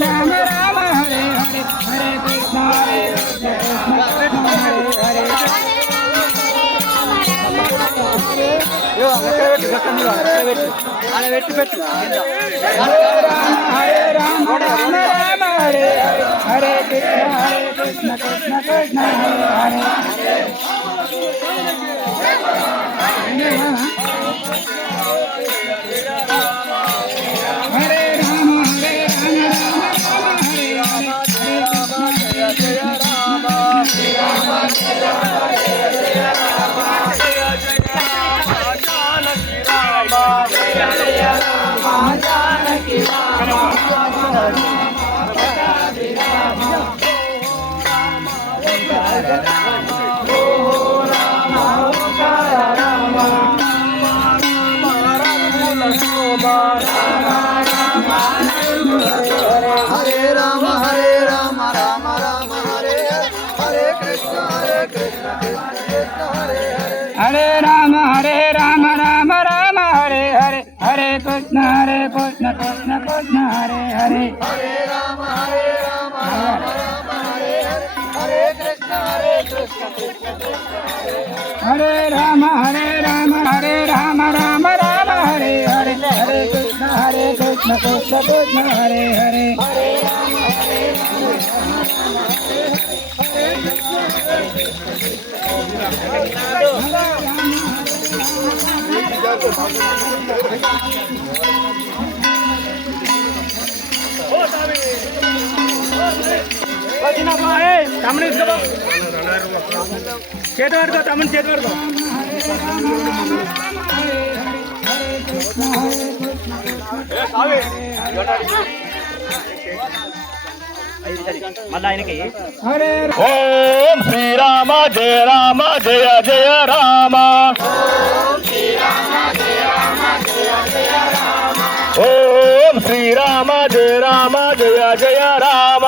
రామ రామ హరే హరే హరే కృష్ణ కృష్ణ హరే హరే పెట్టు హరే రామ రామ రామ హరే హరే హరే కృష్ణ కృష్ణ కృష్ణ హరే హరే హరే రామ హరే రామ హరే జయ రామ జయ రామ జానకి రామ హరే రామ హరే రామ రామ రామ హరే హరే కృష్ణ కృష్ణ కృష్ణ హరే హరే రామ హరే రామ రామ రామ హరే హరే హరే కృష్ణ కృష్ణ కృష్ణ హరే హరే హరే రామ హరే రామ రామ రామ హరే హరే కృష్ణ కృష్ణ కృష్ణ హరే రామ హరే రామ హరే రామ రామ రామ హరే హరే హరే కృష్ణ కృష్ణ కృష్ణ హరే హరే హరే రామ హరే రామ చేతి పడుకో తమ్ముని చేతి పడుకో ఓం శ్రీరామ జయ రామ జయ జయ రామ ఓం శ్రీరామ జయ రామ జయ జయ రామ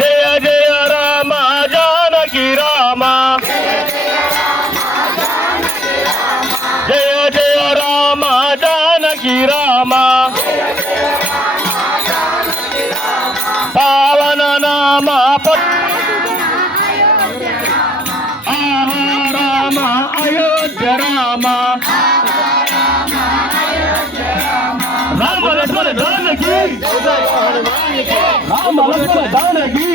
జయ జయ రామ జానకి రామ జయ జయ రామ జానకి రామ పావన నామ రామ అయోధ్య రామ రామ లక్ష్మణ జానకి రామ లక్ష్మణ జానకి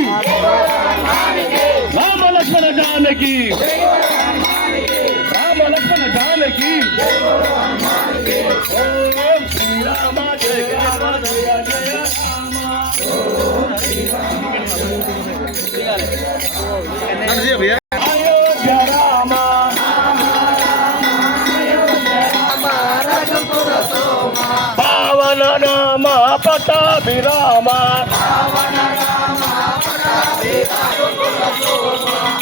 రామ లక్ష్మణ జానకి రామ లక్ష్మణ జానకి ఓం శ్రీరామ జయ రామ జయ జయ అయోధ్య రామ పావన నామ పటాభిరామ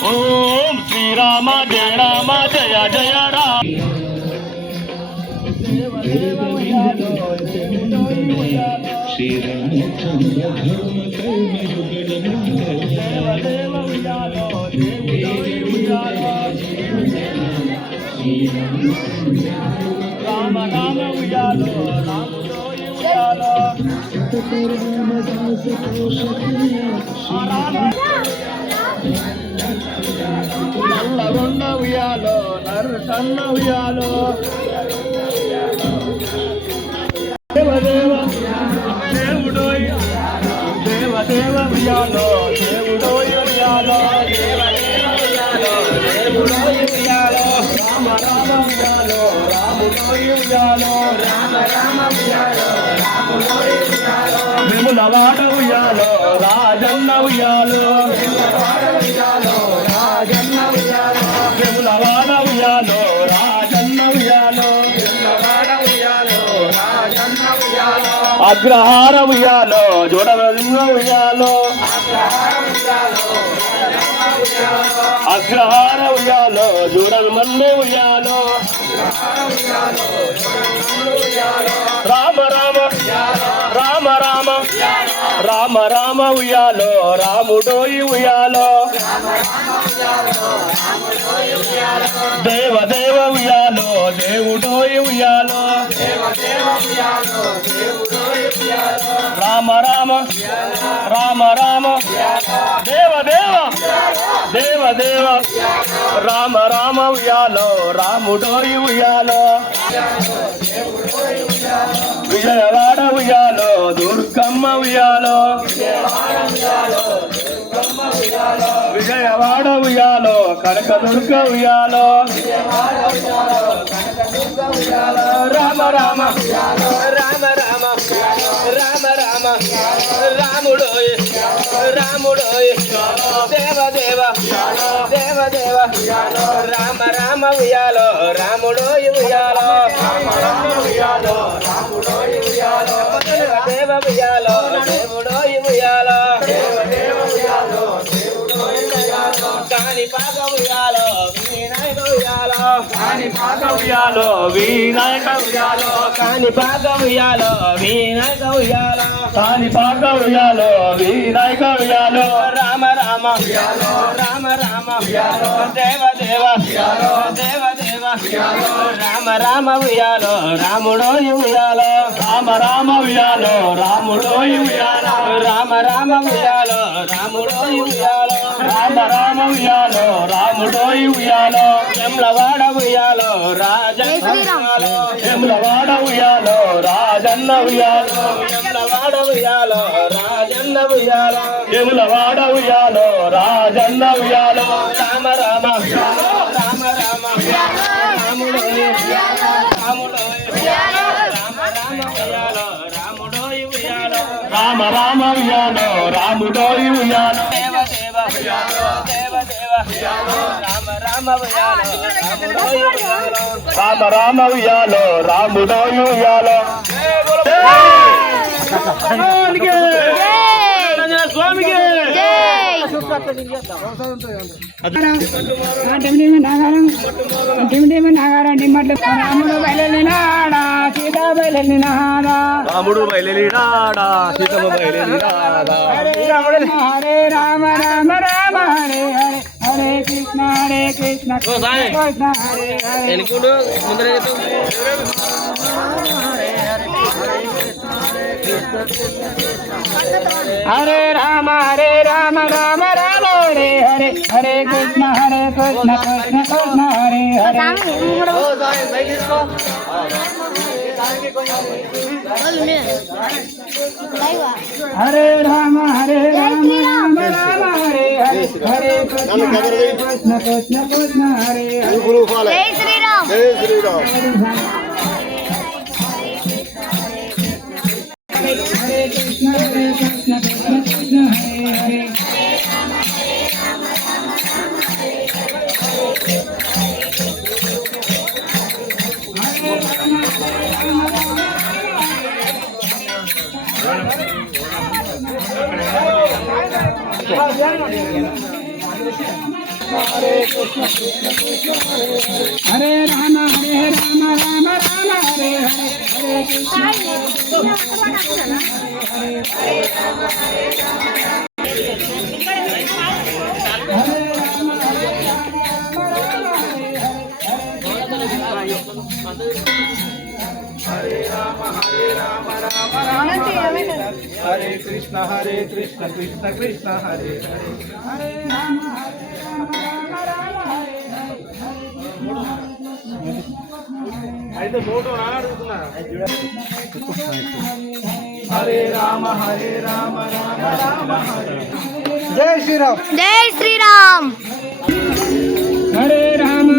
ఓం శ్రీరామ జయ రామ జయ జయ రామ శ్రీరామచంద్ర ధర్మ రామ రామ ఉయ్యాలో రాములోయ ఉయ్యాలో నల్లగొండ ఉయ్యాలో నర్సన్న ఉయ్యాలో దేవదేవ దేవుడోయ్ దేవదేవ ఉయ్యాలో దేవుడోయ్ ఉయ్యాలో దేవుడోయ్ ఉయ్యాలో రామ రామ ఉయ్యాలో రాముడోయ్ ఉయ్యాలో రామ రామ ఉయ్యాలో రాముడోయ్ ఉయ్యాలో విములవాడ ఉయ్యాలో రాజన్న ఉయ్యాలో రాజన్న ఉయ్యాలో విములవాడ ఉయ్యాలో రాజన్న ఉయ్యాలో అగ్రహార ఉయ్యాలో జోడవలింగ ఉయ్యాలో అగ్రహార ఉయ్యాలో జోడల్ మల్లె ఉయ్యాలో రామ రామ రామ రామ రామ రామ ఉయ్యాలో రాముడోయి ఉయ్యాలో దేవ దేవ ఉయ్యాలో దేవుడోయి ఉయ్యాలో రామ రామ రామ రామ దేవ దేవ దేవ దేవ రామ రామ ఉయ్యాలో రాముడోయి ఉయ్యాలో విజయవాడ ఉయ్యాలో దుర్గమ్మ ఉయ్యాలో విజయవాడ ఉయ్యాలో కనకదుర్గ ఉయ్యాలో రామ రామ రామ రామ రామ రామ రాముడోయ్ రాముడోయ్ దేవ దేవ దేవ దేవ రామ రామ ఉయ్యాలో రాముడోయ్ ఉయ్యాలో దేవ ఉయ్యాలో దేవుడోయ్ ఉయ్యాలో కాణిపాక ఉయ్యాలో వినాయక ఉయ్యాలో కాణిపాక ఉయ్యాలో వినాయక ఉయ్యాలో కాణిపాక ఉయ్యాలో వినాయక ఉయ్యాలో కాణిపాక ఉయ్యాలో వినాయక ఉయ్యాలో రామ రామ రామ రామ దేవ దేవ దేవ దేవ రామ రామ ఉయ్యాలో రాముడోయ్ ఉయ్యాలో రామ రామ ఉయ్యాలో రాముడోయ్ ఉయ్యాలో రామ రామ ఉయ్యాలో రాముడోయ్ ఉయ్యాలో రామ రామ ఉయ్యాలో రాముడోయ్ ఉయ్యాలో ఎమ్లవాడ ఉయ్యాలో రాజన్న ఉయ్యాలో ఎమ్లవాడ ఉయ్యాలో రాజన్న ఉయ్యాలో ఎమ్లవాడ ఉయ్యాలో రాజన్న ఉయ్యాలో ఎమ్లవాడ ఉయ్యాలో రాజన్న ఉయ్యాలో రామ రామ రామ రామ రాముడోయ్ రాముడోయ్ రామ రామ ఉయ్యాలో రాముడోయ్ ఉయ్యాలో రామ రామ ఉయ్యాలో రాముడోయ్ ఉయ్యాలో దేవ దేవ దేవ దేవ రామ రామ ఉయ్యాలో రాముడోయ్ ఉయ్యాలో రామ రామ ఉయ్యాలో రాముడోయ్ ఉయ్యాలో స్వామికి నాగారం డిమ్మట్లు రాముడు బయలునాడా సీత బయలునాడా రాముడు బయలునాడా సీతమ్మ బయలునాడా హరే రామ రామ రామ హరే హరే హరే కృష్ణ కృష్ణ హరే హరే హరే రామ రామ రామ హరే హరే హరే కృష్ణ కృష్ణ కృష్ణ హరే హరే హరే రామ రామ రామ హరే హరే హరే కృష్ణ కృష్ణ కృష్ణ హరే హరే జై శ్రీరామ్ హరే కృష్ణ కృష్ణ కృష్ణ హరే హరే హరే రామ రామ రామ హరే హరే హరే కృష్ణ హరే కృష్ణ కృష్ణ కృష్ణ హరే హరే హరే రామ రామ హరే అయితే ఫోటో అడుగుతున్నా హరే రామ రామ రామ హరే జై శ్రీరామ్ జై శ్రీరామ్ హరే రామ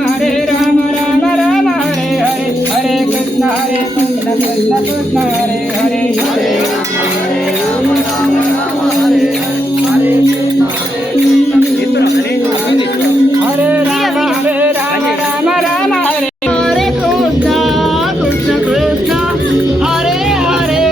రామ రామ హరే హరే హరే కృష్ణ కృష్ణ కృష్ణ హరే హరే హరే హరే రామ రామ రామ హరే హరే కృష్ణ కృష్ణ కృష్ణ హరే హరే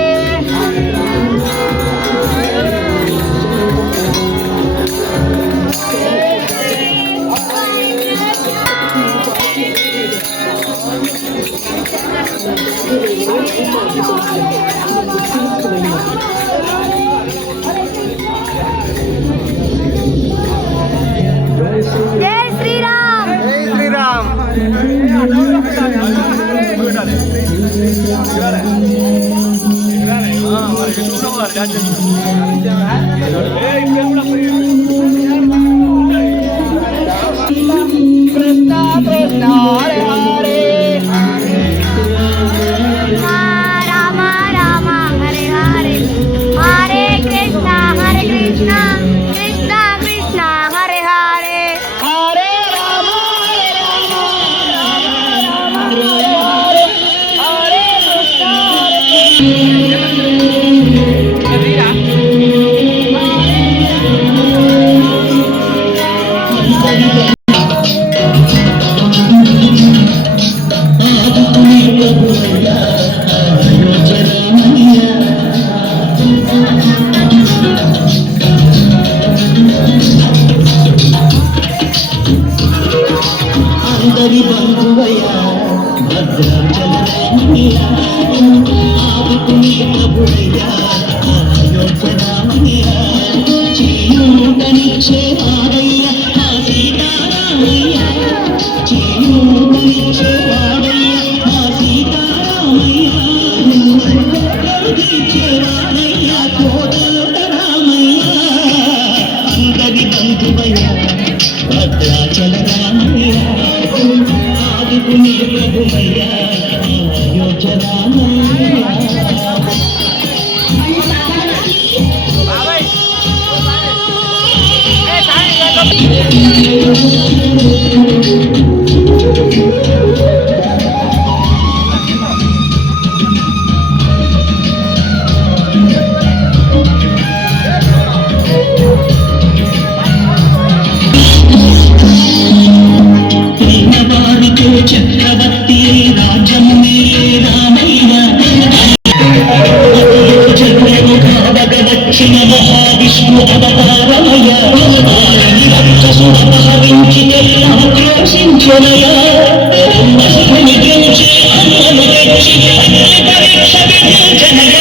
జై శ్రీరామ్. జై శ్రీరామ్. కృష్ణ కృష్ణ హరే హరే రామ రామ హరే హరే హరే కృష్ణ కృష్ణ కృష్ణ హరే హరే హరే రామ హరే కృష్ణ అందరి బంధువయ్యా భద్రాచలమయ్యా ఆదుకుని ప్రభువయ్యా అయోధ్యరామయ్యా చేయూతనిచ్చేవాడయ్యా ఆ సీతారామయ్యా చేయూతనిచ్చేవాడయ్యా ఆ సీతారామయ్యా తీర్చేవాడయ్యా కోదండ రామయ్యా అందరి బంధువయ్యా భద్రాచల రామయ్యా ఆదుకునే ప్రభువయ్యా అయోధ్య రామయ్యా వారితో చక్రవర్తి రాజ్యం రామయ్య చంద్రము కావగవచ్చిన మహావిష్ణు అవతారమయ ఆయని రక్షసురపహరించి ఆక్రోశించునయ అసుని గెలిచి అన్నను తెచ్చి అగ్ని పరీక్ష విధించనయ